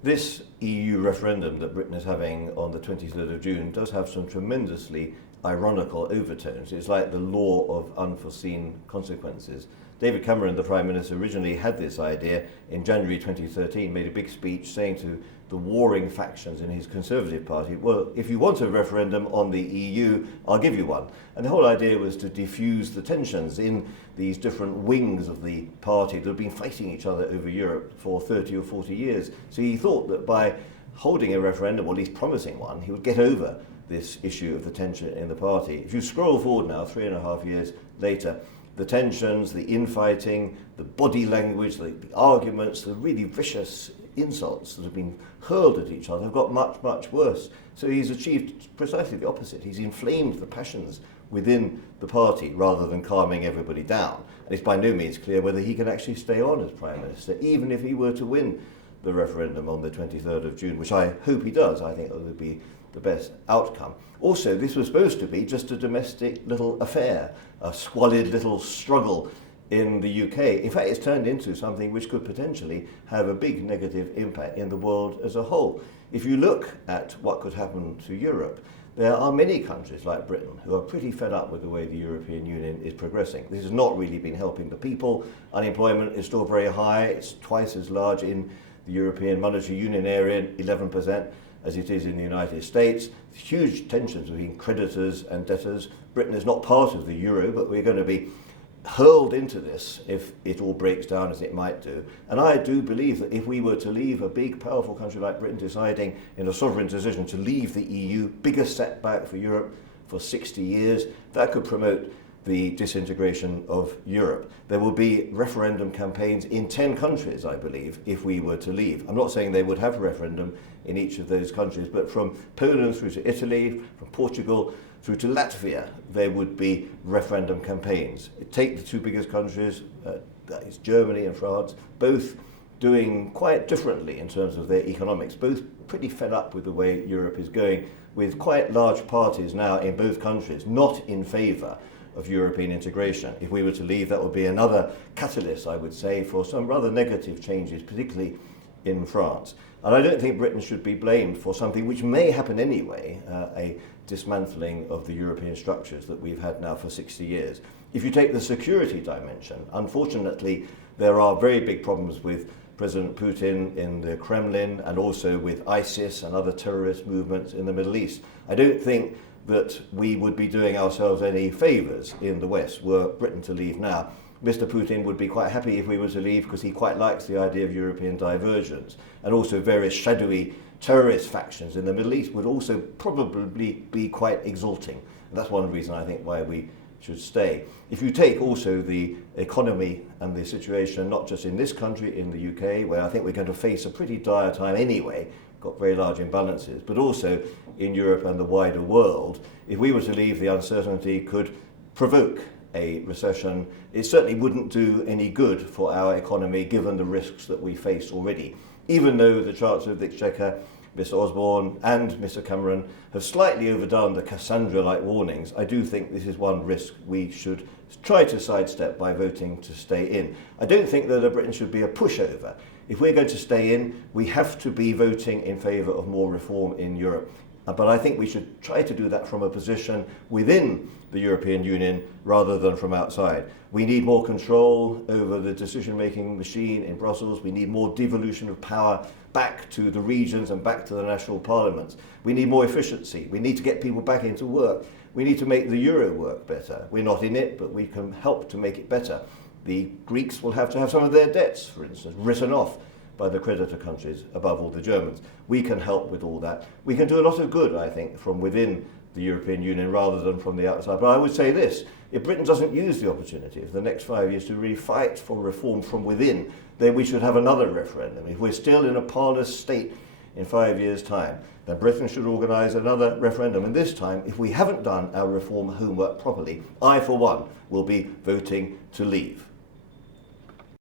This EU referendum that Britain is having on the 23rd of June does have some tremendously ironical overtones. It's like the law of unforeseen consequences. David Cameron, the Prime Minister, originally had this idea in January 2013, made a big speech saying to the warring factions in his Conservative Party, well, if you want a referendum on the EU, I'll give you one. And the whole idea was to diffuse the tensions in these different wings of the party that have been fighting each other over Europe for 30 or 40 years. So he thought that by holding a referendum, or at least promising one, he would get over this issue of the tension in the party. If you scroll forward now, 3.5 years later, the tensions, the infighting, the body language, the arguments, the really vicious insults that have been hurled at each other have got much, much worse. So he's achieved precisely the opposite. He's inflamed the passions within the party rather than calming everybody down. And it's by no means clear whether he can actually stay on as Prime Minister, even if he were to win the referendum on the 23rd of June, which I hope he does. I think it would be the best outcome. Also, this was supposed to be just a domestic little affair, a squalid little struggle in the UK. In fact, it's turned into something which could potentially have a big negative impact in the world as a whole. If you look at what could happen to Europe, there are many countries like Britain who are pretty fed up with the way the European Union is progressing. This has not really been helping the people. Unemployment is still very high. It's twice as large in the European Monetary Union area, 11%, as it is in the United States. Huge tensions between creditors and debtors. Britain is not part of the euro, but we're going to be hurled into this if it all breaks down as it might do. And I do believe that if we were to leave a big, powerful country like Britain deciding in a sovereign decision to leave the EU, biggest setback for Europe for 60 years, that could promote the disintegration of Europe. There will be referendum campaigns in 10 countries, I believe, if we were to leave. I'm not saying they would have a referendum in each of those countries, but from Poland through to Italy, from Portugal through to Latvia, there would be referendum campaigns. Take the two biggest countries, that is Germany and France, both doing quite differently in terms of their economics, both pretty fed up with the way Europe is going, with quite large parties now in both countries not in favour of European integration. If we were to leave, that would be another catalyst, I would say, for some rather negative changes, particularly in France. And I don't think Britain should be blamed for something which may happen anyway, a dismantling of the European structures that we've had now for 60 years. If you take the security dimension, unfortunately, there are very big problems with President Putin in the Kremlin and also with ISIS and other terrorist movements in the Middle East. I don't think that we would be doing ourselves any favours in the West were Britain to leave now. Mr. Putin would be quite happy if we were to leave because he quite likes the idea of European divergence, and also various shadowy terrorist factions in the Middle East would also probably be quite exalting. And that's one reason I think why we should stay. If you take also the economy and the situation, not just in this country, in the UK, where I think we're going to face a pretty dire time anyway, got very large imbalances, but also in Europe and the wider world, if we were to leave, the uncertainty could provoke a recession. It certainly wouldn't do any good for our economy given the risks that we face already. Even though the Chancellor of the Exchequer, Mr. Osborne and Mr. Cameron have slightly overdone the Cassandra-like warnings, I do think this is one risk we should try to sidestep by voting to stay in. I don't think that Britain should be a pushover. If we're going to stay in, we have to be voting in favour of more reform in Europe. But I think we should try to do that from a position within the European Union rather than from outside. We need more control over the decision-making machine in Brussels. We need more devolution of power back to the regions and back to the national parliaments. We need more efficiency. We need to get people back into work. We need to make the euro work better. We're not in it, but we can help to make it better. The Greeks will have to have some of their debts, for instance, written off by the creditor countries, above all the Germans. We can help with all that. We can do a lot of good, I think, from within the European Union rather than from the outside. But I would say this, if Britain doesn't use the opportunity for the next 5 years to really fight for reform from within, then we should have another referendum. If we're still in a parlous state in 5 years' time, then Britain should organise another referendum. And this time, if we haven't done our reform homework properly, I, for one, will be voting to leave.